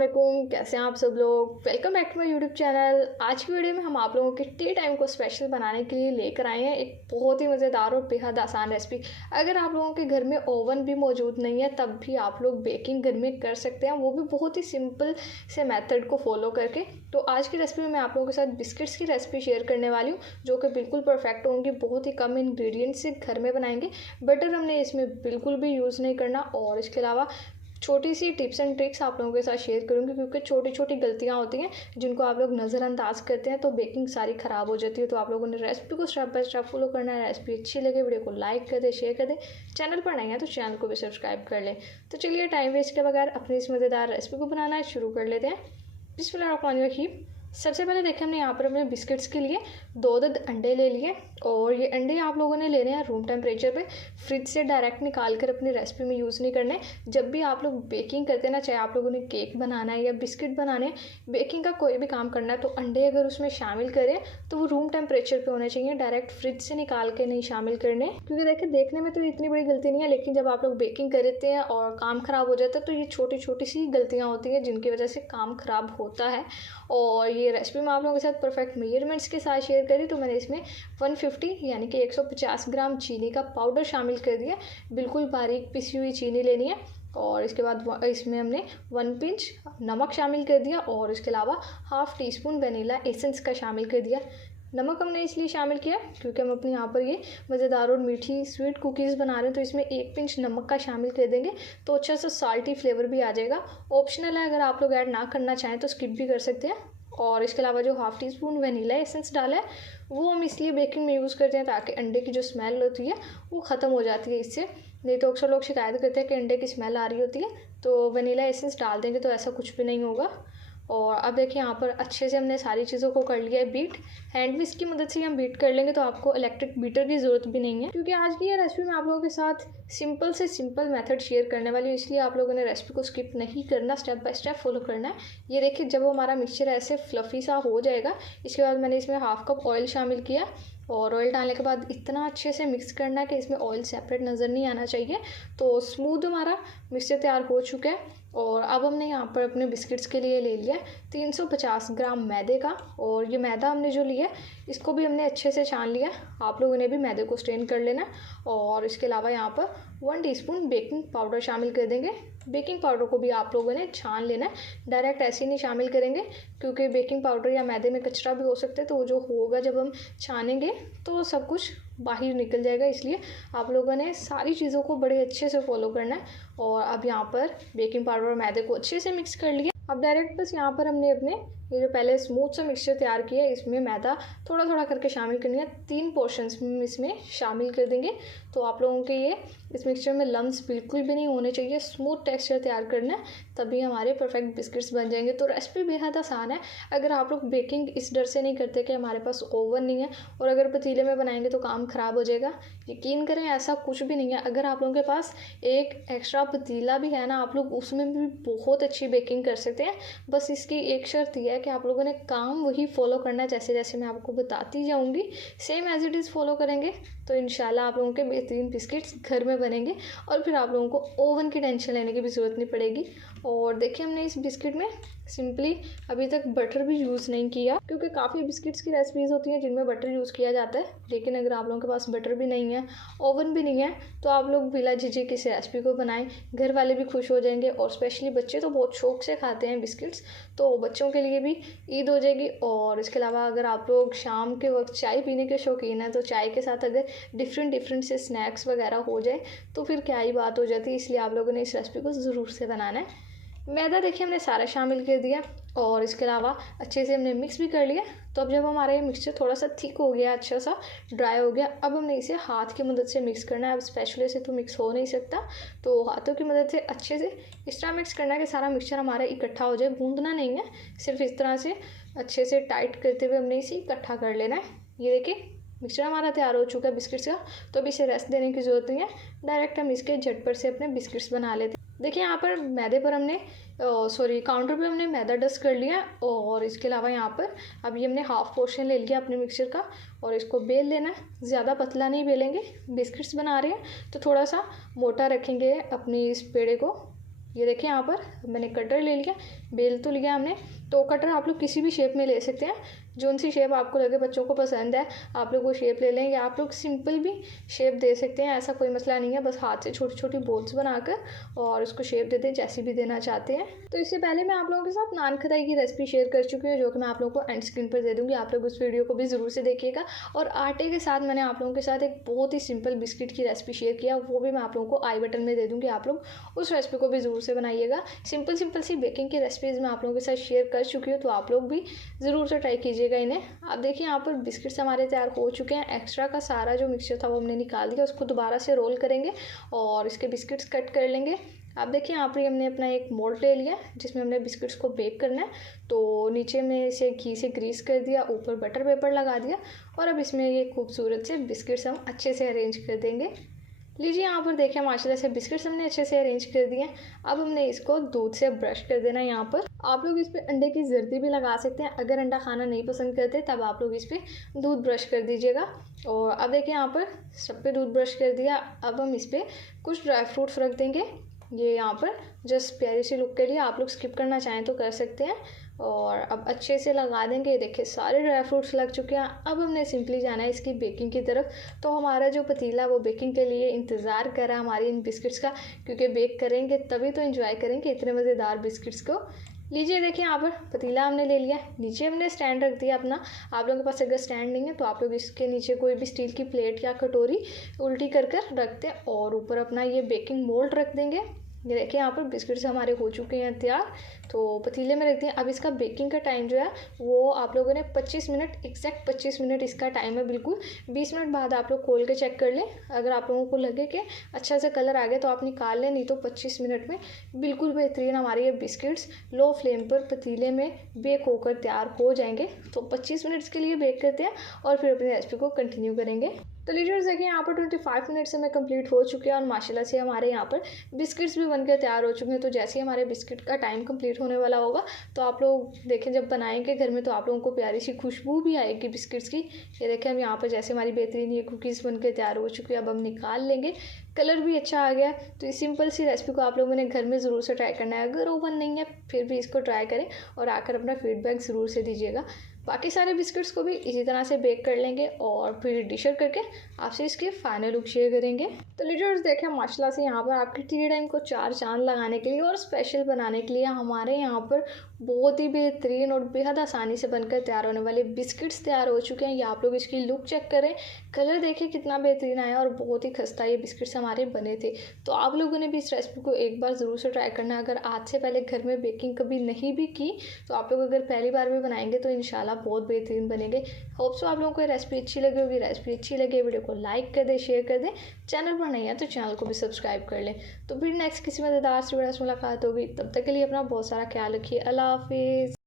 वालेकुम, कैसे हैं आप सब लोग। Welcome back to my YouTube channel. आज की वीडियो में हम आप लोगों के टी टाइम को स्पेशल बनाने के लिए लेकर आए हैं एक बहुत ही मज़ेदार और बेहद आसान रेसिपी। अगर आप लोगों के घर में ओवन भी मौजूद नहीं है तब भी आप लोग बेकिंग घर में कर सकते हैं, वो भी बहुत ही सिंपल से मेथड को फॉलो करके। तो आज की रेसिपी में मैं आप लोगों के साथ बिस्किट्स की रेसिपी शेयर करने वाली हूँ, जो कि बिल्कुल परफेक्ट होंगी। बहुत ही कम इंग्रेडिएंट्स से घर में बनाएंगे। बटर हमने इसमें बिल्कुल भी यूज़ नहीं करना। और इसके अलावा छोटी सी टिप्स एंड ट्रिक्स आप लोगों के साथ शेयर करूंगी, क्योंकि छोटी छोटी गलतियां होती हैं जिनको आप लोग नज़रअंदाज करते हैं तो बेकिंग सारी ख़राब हो जाती है। तो आप लोगों ने रेसिपी को स्टेप बाय स्टेप फॉलो करना है। रेसिपी अच्छी लगे वीडियो को लाइक कर दे, शेयर कर दे। चैनल पर नहीं है तो चैनल को भी सब्सक्राइब कर लें। तो चलिए टाइम वेस्ट के बगैर अपनी इस मज़ेदार रेसिपी को बनाना शुरू कर लेते हैं। बिस्मिल्लाहिर्रहमानिर्रहीम। सबसे पहले देखें, हमने यहाँ पर अपने बिस्किट्स के लिए 2 अंडे ले लिए। और ये अंडे आप लोगों ने लेने हैं रूम टेम्परेचर पे। फ्रिज से डायरेक्ट निकाल कर अपनी रेसिपी में यूज़ नहीं करने। जब भी आप लोग बेकिंग करते हैं ना, चाहे आप लोगों ने केक बनाना है या बिस्किट बनाने हैं, बेकिंग का कोई भी काम करना है, तो अंडे अगर उसमें शामिल करें तो वो रूम टेम्परेचर पे होने चाहिए, डायरेक्ट फ्रिज से निकाल के नहीं शामिल करने। क्योंकि देखिए, देखने में तो इतनी बड़ी गलती नहीं है, लेकिन जब आप लोग बेकिंग करते हैं और काम ख़राब हो जाता है तो ये छोटी छोटी सी गलतियाँ होती हैं जिनकी वजह से काम ख़राब होता है। और ये रेसिपी मैं आप लोगों के साथ परफेक्ट मेजरमेंट्स के साथ शेयर करी। तो मैंने इसमें 150 यानी कि 150 ग्राम चीनी का पाउडर शामिल कर दिया। बिल्कुल बारीक पिसी हुई चीनी लेनी है। और इसके बाद इसमें हमने 1 पिंच नमक शामिल कर दिया। और इसके अलावा half tea spoon vanilla essence का शामिल कर दिया। नमक हमने इसलिए शामिल किया क्योंकि हम अपने यहाँ पर ये मज़ेदार और मीठी स्वीट कुकीज़ बना रहे हैं, तो इसमें 1 पिंच नमक का शामिल कर देंगे तो अच्छा सा साल्टी फ्लेवर भी आ जाएगा। ऑप्शनल है, अगर आप लोग ऐड ना करना चाहें तो स्किप भी कर सकते हैं। और इसके अलावा जो half tea spoon vanilla essence डाला है वो हम इसलिए बेकिंग में यूज़ करते हैं ताकि अंडे की जो स्मेल होती है वो ख़त्म हो जाती है इससे। नहीं तो अक्सर लोग शिकायत करते हैं कि अंडे की स्मेल आ रही होती है, तो वनीला एसेंस डाल देंगे तो ऐसा कुछ भी नहीं होगा। और अब देखिए, यहाँ पर अच्छे से हमने सारी चीज़ों को कर लिया है बीट। हैंड विस्क की मदद से हम बीट कर लेंगे, तो आपको इलेक्ट्रिक बीटर की ज़रूरत भी नहीं है। क्योंकि आज की ये रेसिपी मैं आप लोगों के साथ सिंपल से सिंपल मेथड शेयर करने वाली हूँ, इसलिए आप लोगों ने रेसिपी को स्किप नहीं करना, स्टेप बाय स्टेप फॉलो करना है। ये देखिए, जब हमारा मिक्सचर ऐसे फ्लफ़ी सा हो जाएगा, इसके बाद मैंने इसमें हाफ़ कप ऑयल शामिल किया। और ऑयल डालने के बाद इतना अच्छे से मिक्स करना है कि इसमें ऑयल सेपरेट नज़र नहीं आना चाहिए। तो स्मूथ हमारा मिक्सचर तैयार हो चुका है। और अब हमने यहाँ पर अपने बिस्किट्स के लिए ले लिया 350 ग्राम मैदे का। और ये मैदा हमने जो लिया इसको भी हमने अच्छे से छान लिया। आप लोगों ने भी मैदे को स्ट्रेन कर लेना। और इसके अलावा यहाँ पर 1 टीस्पून बेकिंग पाउडर शामिल कर देंगे। बेकिंग पाउडर को भी आप लोगों ने छान लेना है, डायरेक्ट ऐसे ही नहीं शामिल करेंगे, क्योंकि बेकिंग पाउडर या मैदे में कचरा भी हो सकता है। तो वो जो होगा जब हम छानेंगे तो सब कुछ बाहर निकल जाएगा, इसलिए आप लोगों ने सारी चीज़ों को बड़े अच्छे से फॉलो करना है। और अब यहाँ पर बेकिंग पाउडर और मैदे को अच्छे से मिक्स कर लिया। अब डायरेक्ट बस यहाँ पर हमने अपने ये जो पहले स्मूथ सा मिक्सचर तैयार किया है, इसमें मैदा थोड़ा थोड़ा करके शामिल करनी है। 3 पोर्शंस में इसमें शामिल कर देंगे। तो आप लोगों के ये इस मिक्सचर में लम्स बिल्कुल भी नहीं होने चाहिए। स्मूथ टेक्सचर तैयार करना है, तभी हमारे परफेक्ट बिस्किट्स बन जाएंगे। तो रेसिपी बेहद आसान है। अगर आप लोग बेकिंग इस डर से नहीं करते कि हमारे पास ओवन नहीं है और अगर पतीले में बनाएंगे तो काम ख़राब हो जाएगा, यकीन करें ऐसा कुछ भी नहीं है। अगर आप लोगों के पास एक एक्स्ट्रा पतीला भी है ना, आप लोग उसमें भी बहुत अच्छी बेकिंग कर सकते हैं। बस इसकी एक शर्त यह है कि आप लोगों ने काम वही फॉलो करना है जैसे जैसे मैं आपको बताती जाऊंगी, same as it is follow करेंगे तो इंशाल्लाह आप लोगों के बेहतरीन बिस्किट्स घर में बनेंगे। और फिर आप लोगों को ओवन की टेंशन लेने की भी ज़रूरत नहीं पड़ेगी। और देखिए, हमने इस बिस्किट में सिंपली अभी तक बटर भी यूज़ नहीं किया, क्योंकि काफ़ी बिस्किट्स की रेसिपीज़ होती हैं जिनमें बटर यूज़ किया जाता है। लेकिन अगर आप लोगों के पास बटर भी नहीं है, ओवन भी नहीं है, तो आप लोग बिला झिझक इस रेसिपी को बनाएं। घर वाले भी खुश हो जाएंगे। और स्पेशली बच्चे तो बहुत शौक से खाते हैं बिस्किट्स, तो बच्चों के लिए भी ईद हो जाएगी। और इसके अलावा अगर आप लोग शाम के वक्त चाय पीने के शौकीन हैं, तो चाय के साथ अगर डिफरेंट से स्नैक्स वगैरह हो जाए तो फिर क्या ही बात हो जाती है। इसलिए आप लोगों ने इस रेसिपी को ज़रूर से बनाना है। मैदा देखिए हमने सारा शामिल कर दिया। और इसके अलावा अच्छे से हमने मिक्स भी कर लिया। तो अब जब हमारा ये मिक्सचर थोड़ा सा थिक हो गया, अच्छा सा ड्राई हो गया, अब हमने इसे हाथ की मदद से मिक्स करना है। अब स्पैचुले से तो मिक्स हो नहीं सकता, तो हाथों की मदद से अच्छे से इस तरह मिक्स करना है कि सारा मिक्सचर हमारा इकट्ठा हो जाए। गूंदना नहीं है, सिर्फ इस तरह से अच्छे से टाइट करते हुए हमने इसे इकट्ठा कर लेना है। ये देखिए, मिक्सचर हमारा तैयार हो चुका है बिस्किट्स का। तो अब इसे रेस्ट देने की ज़रूरत नहीं है, डायरेक्ट हम इसके झटपट से अपने बिस्किट्स बना लेते हैं। देखिए, यहाँ पर मैदे पर हमने काउंटर पे हमने मैदा डस्ट कर लिया। और इसके अलावा यहाँ पर अभी हमने हाफ़ पोर्शन ले लिया अपने मिक्सचर का और इसको बेल लेना है। ज़्यादा पतला नहीं बेलेंगे, बिस्किट्स बना रहे हैं तो थोड़ा सा मोटा रखेंगे अपनी इस पेड़े को। ये देखिए, यहाँ पर मैंने कटर ले लिया। बेल तो लिया हमने। तो कटर आप लोग किसी भी शेप में ले सकते हैं, जो सी शेप आपको लगे, बच्चों को पसंद है आप लोग वो शेप ले लें, या आप लोग सिंपल भी शेप दे सकते हैं, ऐसा कोई मसला नहीं है। बस हाथ से छोटी छोटी बॉल्स बनाकर और उसको शेप दे दें जैसी भी देना चाहते हैं। तो इससे पहले मैं आप लोगों के साथ नान खटाई की रेसिपी शेयर कर चुकी हूँ, जो कि मैं आप लोगों को एंड स्क्रीन पर दे दूँगी, आप लोग उस वीडियो को भी ज़रूर से देखिएगा। और आटे के साथ मैंने आप लोगों के साथ एक बहुत ही सिंपल बिस्किट की रेसिपी शेयर किया, वो भी मैं आप लोगों को आई बटन में दे दूँगी, आप लोग उस रेसिपी को भी ज़रूर से बनाइएगा। सिंपल सिंपल सी बेकिंग की रेसिपीज़ मैं आप लोगों के साथ शेयर कर चुकी हूँ, तो आप लोग भी ज़रूर से ट्राई कीजिएगा इन्हें। आप देखिए यहाँ पर बिस्किट्स हमारे तैयार हो चुके हैं। एक्स्ट्रा का सारा जो मिक्सचर था वो हमने निकाल दिया, उसको दोबारा से रोल करेंगे और इसके बिस्किट्स कट कर लेंगे। आप देखिए यहाँ पर हमने अपना एक मोल्ड ले लिया जिसमें हमने बिस्किट्स को बेक करना है। तो नीचे में इसे घी से ग्रीस कर दिया, ऊपर बटर पेपर लगा दिया और अब इसमें ये खूबसूरत से बिस्किट्स हम अच्छे से अरेंज कर देंगे। लीजिए यहाँ पर देखिए माशाल्लाह से बिस्किट्स हमने अच्छे से अरेंज कर दिए हैं। अब हमने इसको दूध से ब्रश कर देना है। यहाँ पर आप लोग इस पर अंडे की जर्दी भी लगा सकते हैं, अगर अंडा खाना नहीं पसंद करते तब आप लोग इस पर दूध ब्रश कर दीजिएगा। और अब देखिए यहाँ पर सब पे दूध ब्रश कर दिया। अब हम इस पर कुछ ड्राई फ्रूट्स रख देंगे, ये यहाँ पर जस्ट प्यारी सी लुक के लिए, आप लोग स्किप करना चाहें तो कर सकते हैं। और अब अच्छे से लगा देंगे। देखिए सारे ड्राई फ्रूट्स लग चुके हैं। अब हमने सिंपली जाना है इसकी बेकिंग की तरफ। तो हमारा जो पतीला वो बेकिंग के लिए इंतज़ार कर रहा है हमारी इन बिस्किट्स का, क्योंकि बेक करेंगे तभी तो एंजॉय करेंगे इतने मज़ेदार बिस्किट्स को। लीजिए देखिए यहाँ पर पतीला हमने ले लिया, नीचे हमने स्टैंड रख दिया अपना। आप लोगों के पास अगर स्टैंड नहीं है तो आप लोग इसके नीचे कोई भी स्टील की प्लेट या कटोरी उल्टी कर कर रख दें और ऊपर अपना ये बेकिंग मोल्ड रख देंगे। ये देखिए यहाँ पर बिस्किट्स हमारे हो चुके हैं तैयार, तो पतीले में रख दिए। अब इसका बेकिंग का टाइम जो है वो आप लोगों ने 25 मिनट, एग्जैक्ट 25 मिनट इसका टाइम है बिल्कुल। 20 मिनट बाद आप लोग खोल के चेक कर लें, अगर आप लोगों को लगे कि अच्छा सा कलर आ गया तो आप निकाल लें, नहीं तो 25 मिनट में बिल्कुल बेहतरीन हमारे ये बिस्किट्स लो फ्लेम पर पतीले में बेक होकर तैयार हो जाएंगे। तो 25 मिनट्स के लिए बेक करते हैं और फिर अपनी रेसिपी को कंटिन्यू करेंगे। तो लीजिए देखिए यहाँ पर 25 मिनट से हमें कंप्लीट हो चुके हैं और माशाल्लाह से हमारे यहाँ पर बिस्किट्स भी बनकर तैयार हो चुके हैं। तो जैसे ही हमारे बिस्किट का टाइम कंप्लीट होने वाला होगा तो आप लोग देखें जब बनाएंगे घर में तो आप लोगों को प्यारी सी खुशबू भी आएगी बिस्किट्स की। ये देखें हम यहाँ पर जैसे हमारी बेहतरीन ये कुकीज़ बनकर तैयार हो चुकी है, अब हम निकाल लेंगे। कलर भी अच्छा आ गया। तो इस सिंपल सी रेसिपी को आप लोगों ने घर में ज़रूर से ट्राई करना है। अगर ओवन नहीं है फिर भी इसको ट्राई करें और आकर अपना फीडबैक ज़रूर से दीजिएगा। बाकी सारे बिस्किट्स को भी इसी तरह से बेक कर लेंगे और फिर डिशर करके आपसे इसके फाइनल लुक शेयर करेंगे। तो लीडर्स देखें माशाल्लाह से यहाँ पर आपके टी टाइम को 4 चांद लगाने के लिए और स्पेशल बनाने के लिए हमारे यहाँ पर बहुत ही बेहतरीन और बेहद आसानी से बनकर तैयार होने वाले बिस्किट्स तैयार हो चुके हैं। ये आप लोग इसकी लुक चेक करें, कलर देखिए कितना बेहतरीन आया और बहुत ही खस्ता ये बिस्किट्स हमारे बने थे। तो आप लोगों ने भी इस रेसिपी को एक बार ज़रूर से ट्राई करना है। अगर आज से पहले घर में बेकिंग कभी नहीं भी की तो आप लोग अगर पहली बार भी बनाएंगे तो इंशाल्लाह बहुत बेहतरीन बनेंगे। होप सो आप लोगों को रेसिपी अच्छी लगी होगी। रेसिपी अच्छी लगे वीडियो को लाइक कर दें, शेयर कर दें। चैनल पर नहीं है तो चैनल को भी सब्सक्राइब कर लें। तो फिर नेक्स्ट किसी मज़ेदार से वीडियो से मुलाकात होगी, तब तक के लिए अपना बहुत सारा ख्याल रखिए। अल्लाह हाफिज़।